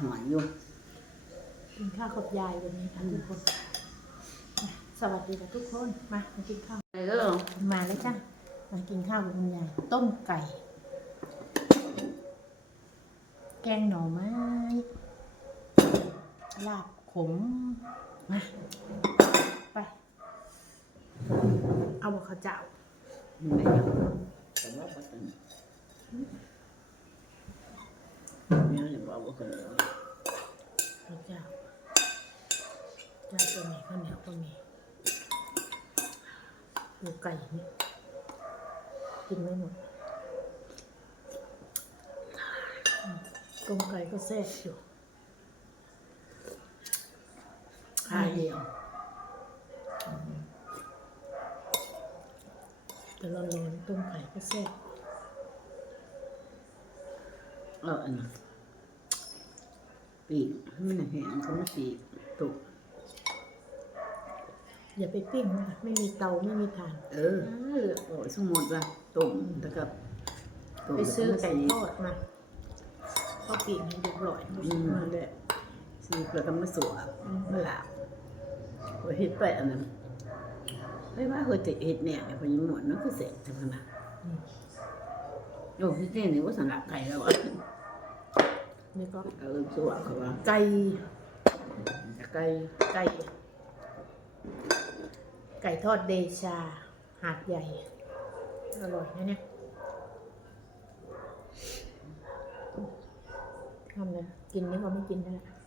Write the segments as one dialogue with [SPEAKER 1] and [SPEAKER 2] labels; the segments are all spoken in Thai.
[SPEAKER 1] หอนอยู่
[SPEAKER 2] กินข้าวกับยายวันนี้ค่ะทุกคนมาสวัสดีค่ะทุกคนมามากินข้าว
[SPEAKER 1] ไปเด้อ
[SPEAKER 2] มาแล้วจ้ะมากินข้าวกับคุณยายต้มไก่ แกงหน่อไม้ลาบขมมาไป เอาบะข้าวเจ้า
[SPEAKER 1] ไม่เอาแต่ว่าบ่ตึง เนี่ยเนี่ยบอาไปเลย
[SPEAKER 2] ข้าวเจ้าเจ้าก็มีข้าวเหนียวก็มีดูไก่นี่กินไม่หมดต้มไก่ก็แซ่บอยู่
[SPEAKER 1] ข้าเดียว
[SPEAKER 2] แต่เราลองต้มไก่ก็แซ่บ
[SPEAKER 1] เอออันนั้นปีกมันน่ะแห้งเขาไม่ปีกตุก
[SPEAKER 2] อย่าไปปิ้งนะไม่มีเตาไม่มีถ่าน
[SPEAKER 1] เออโอ้ยสมมติว่าตุ่มแล้วก็ตุ่ม
[SPEAKER 2] ไปซื้อ
[SPEAKER 1] แล้วก็
[SPEAKER 2] ไก่
[SPEAKER 1] ใส่
[SPEAKER 2] ทอดมาก็ปิ้งให้เรียบร้อย
[SPEAKER 1] อืมนั่นแหละซื้อแล้วก็มาสวมมาลาบโอ้ยเฮ็ดไปอันนั้นเฮ้ยว่าเฮ้ยจะเฮ็ดเนี่ยพอยิ้มหมดนั่นคือเสร็จจังนะ
[SPEAKER 2] อืม
[SPEAKER 1] โอ้ยนี่นี่ว่าสำหรับไก่แล้วอะ
[SPEAKER 2] นี่ก็
[SPEAKER 1] เออสวมเขาว่า
[SPEAKER 2] ไก่
[SPEAKER 1] ไก่
[SPEAKER 2] ไก่ไก่ทอดเดชา หาดใหญ่ อร่อยนะเนี่ยทำเลยกินนี่เขาไม่กินนะ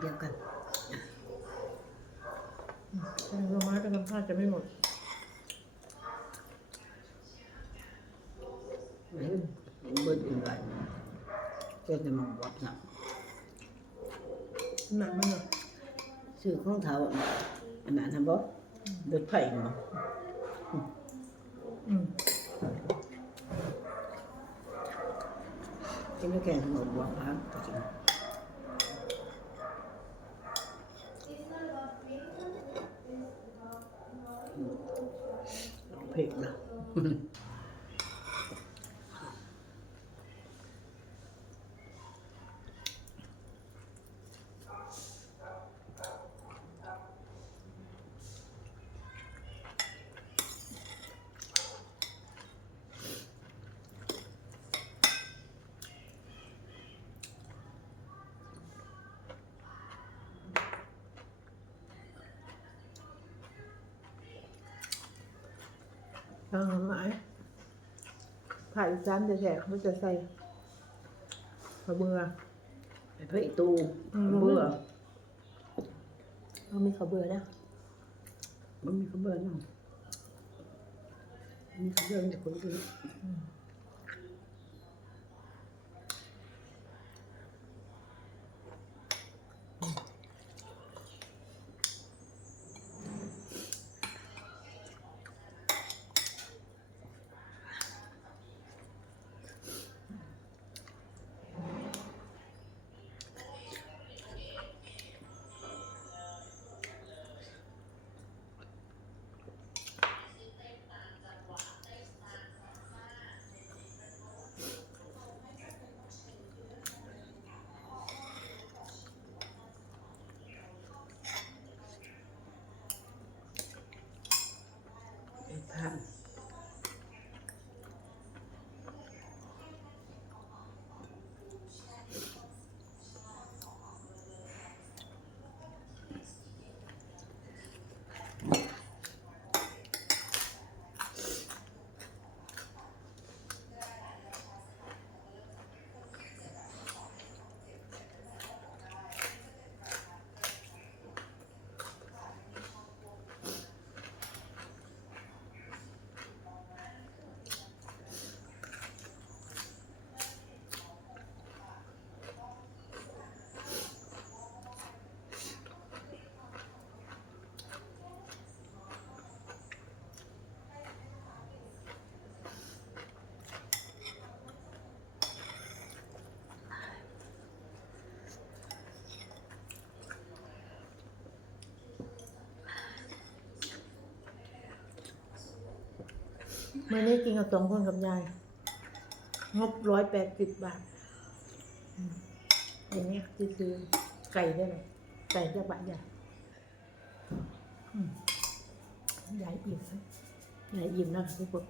[SPEAKER 1] เดียวกัน
[SPEAKER 2] แกงละไม้กับ น้ำข้าวจะไม่หมด
[SPEAKER 1] เฮ้ยเบิดอุ่นไปก็จะมองวัดนะ
[SPEAKER 2] หนักมันเหรอ
[SPEAKER 1] ชื่อของเขาอะอันนั้นทำบ่เดือดไผ่เนาะ
[SPEAKER 2] อืม
[SPEAKER 1] กินด้วยแกงขนมบัวพักก็กิน เผ็ด นะ
[SPEAKER 2] ทางละไม้ผ่าอีสานจะแฉกเขาจะใส่กระเบือ
[SPEAKER 1] ไปเพื่ออีตู
[SPEAKER 2] อืม
[SPEAKER 1] เบื่อ
[SPEAKER 2] เขามีกระเบือนะ
[SPEAKER 1] มันมีข้าวเบื่อเนาะมีข้าวเบื่อแต่คนกิน
[SPEAKER 2] อื เมื่อนี้กินกับสองคนกับยาย งบร้อยแปดสิบบาทอย่างเงี้ยซื้อไก่ได้เลยไก่จะบาทใหญ่อืมยายอิ่มนะยายอิ่มนะทุกคน